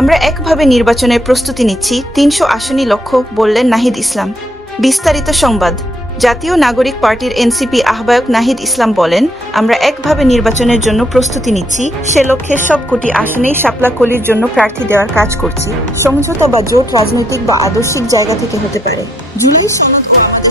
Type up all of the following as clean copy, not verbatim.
আমরা একভাবে নির্বাচনের প্রস্তুতি নিচ্ছি, ৩০০ আসনই লক্ষ্য, বললেন নাহিদ ইসলাম। বিস্তারিত সংবাদ। জাতীয় নাগরিক পার্টির এনসিপি আহ্বায়ক নাহিদ ইসলাম বলেন, আমরা একভাবে নির্বাচনের জন্য প্রস্তুতি নিচ্ছি, সে লক্ষ্যে সবকটি আসনেই শাপলা কলির জন্য প্রার্থী দেওয়ার কাজ করছি। সমঝোতা বা জোট রাজনৈতিক বা আদর্শিক জায়গা থেকে হতে পারে। জুলাই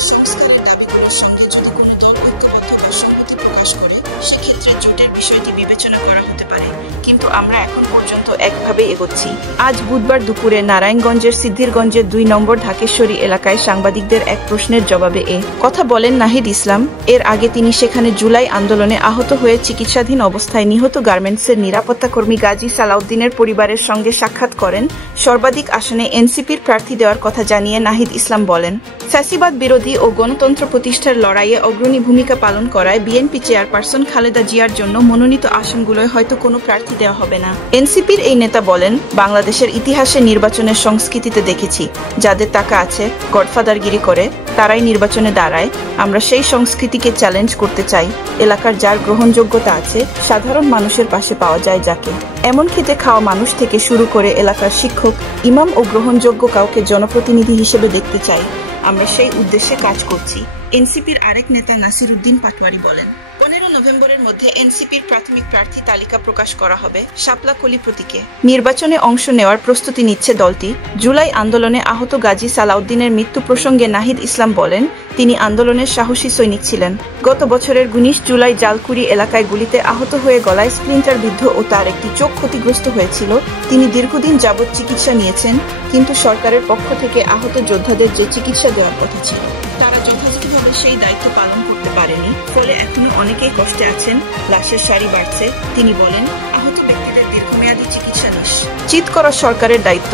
সংস্কারের দাবিগুলোর সঙ্গে যদি কোনো দল ঐক্যবদ্ধ বা সম্মতি প্রকাশ করে, সেক্ষেত্রে জোটের বিষয়টি বিবেচনা করা হতে পারে, কিন্তু আমরা এখন পর্যন্ত একভাবে এগোচ্ছি। আজ বুধবার দুপুরে নারায়ণগঞ্জের সিদ্ধিরগঞ্জের ২ নম্বর ঢাকেশ্বরী এলাকায় সাংবাদিকদের এক প্রশ্নের জবাবে কথা বলেন নাহিদ ইসলাম। এর আগে তিনি সেখানে জুলাই আন্দোলনে আহত হয়ে চিকিৎসাধীন অবস্থায় নিহত গার্মেন্টসের নিরাপত্তাকর্মী গাজী সালাউদ্দিনের পরিবারের সঙ্গে সাক্ষাৎ করেন। সর্বাধিক আসনে এনসিপির প্রার্থী দেওয়ার কথা জানিয়ে নাহিদ ইসলাম বলেন, ফ্যাসিবাদ বিরোধী ও গণতন্ত্র প্রতিষ্ঠার লড়াইয়ে অগ্রণী ভূমিকা পালন করায় বিএনপি চেয়ারপারসন খালেদা জিয়ার জন্য মনোনীত আসনগুলোয় হয়তো কোনো প্রার্থী দেওয়া হবে না। এনসিপির এই নেতা বলেন, বাংলাদেশের ইতিহাসে নির্বাচনের সংস্কৃতিতে দেখেছি, যাদের টাকা আছে, গডফাদারগিরি করে, তারাই নির্বাচনে দাঁড়ায়। আমরা সেই সংস্কৃতিকে চ্যালেঞ্জ করতে চাই। এলাকার যার গ্রহণযোগ্যতা আছে, সাধারণ মানুষের পাশে পাওয়া যায় যাকে, এমন খেতে খাওয়া মানুষ থেকে শুরু করে এলাকার শিক্ষক, ইমাম ও গ্রহণযোগ্য কাউকে জনপ্রতিনিধি হিসেবে দেখতে চাই। আমরা সেই উদ্দেশ্যে কাজ করছি। এনসিপির আরেক নেতা নাসির উদ্দিন পাটোয়ারি বলেন, ১৫ নভেম্বরের মধ্যে এনসিপির প্রাথমিক প্রার্থী তালিকা প্রকাশ করা হবে শাপলা কলি প্রতীকে। নির্বাচনে অংশ নেওয়ার প্রস্তুতি নিচ্ছে দলটি। জুলাই আন্দোলনে আহত গাজী সালাউদ্দিনের মৃত্যু প্রসঙ্গে নাহিদ ইসলাম বলেন, তিনি আন্দোলনের সাহসী সৈনিক ছিলেন। গত বছরের ১৯ জুলাই জালকুড়ি এলাকায় গুলিতে আহত হয়ে গলায় স্প্লিন্টার বিদ্ধ ও তার একটি চোখ ক্ষতিগ্রস্ত হয়েছিল। তিনি দীর্ঘদিন যাবৎ চিকিৎসা নিয়েছেন, কিন্তু সরকারের পক্ষ থেকে আহত যোদ্ধাদের যে চিকিৎসা দেওয়ার কথা ছিল, তারা যথাযথভাবে সেই দায়িত্ব পালন করতে পারেনি। ফলে এখনো অনেকেই কষ্টে আছেন, লাশের সারি বাড়ছে। তিনি বলেন, আহত ব্যক্তিদের দীর্ঘমেয়াদী চিকিৎসা নিশ্চিত করা সরকারের দায়িত্ব।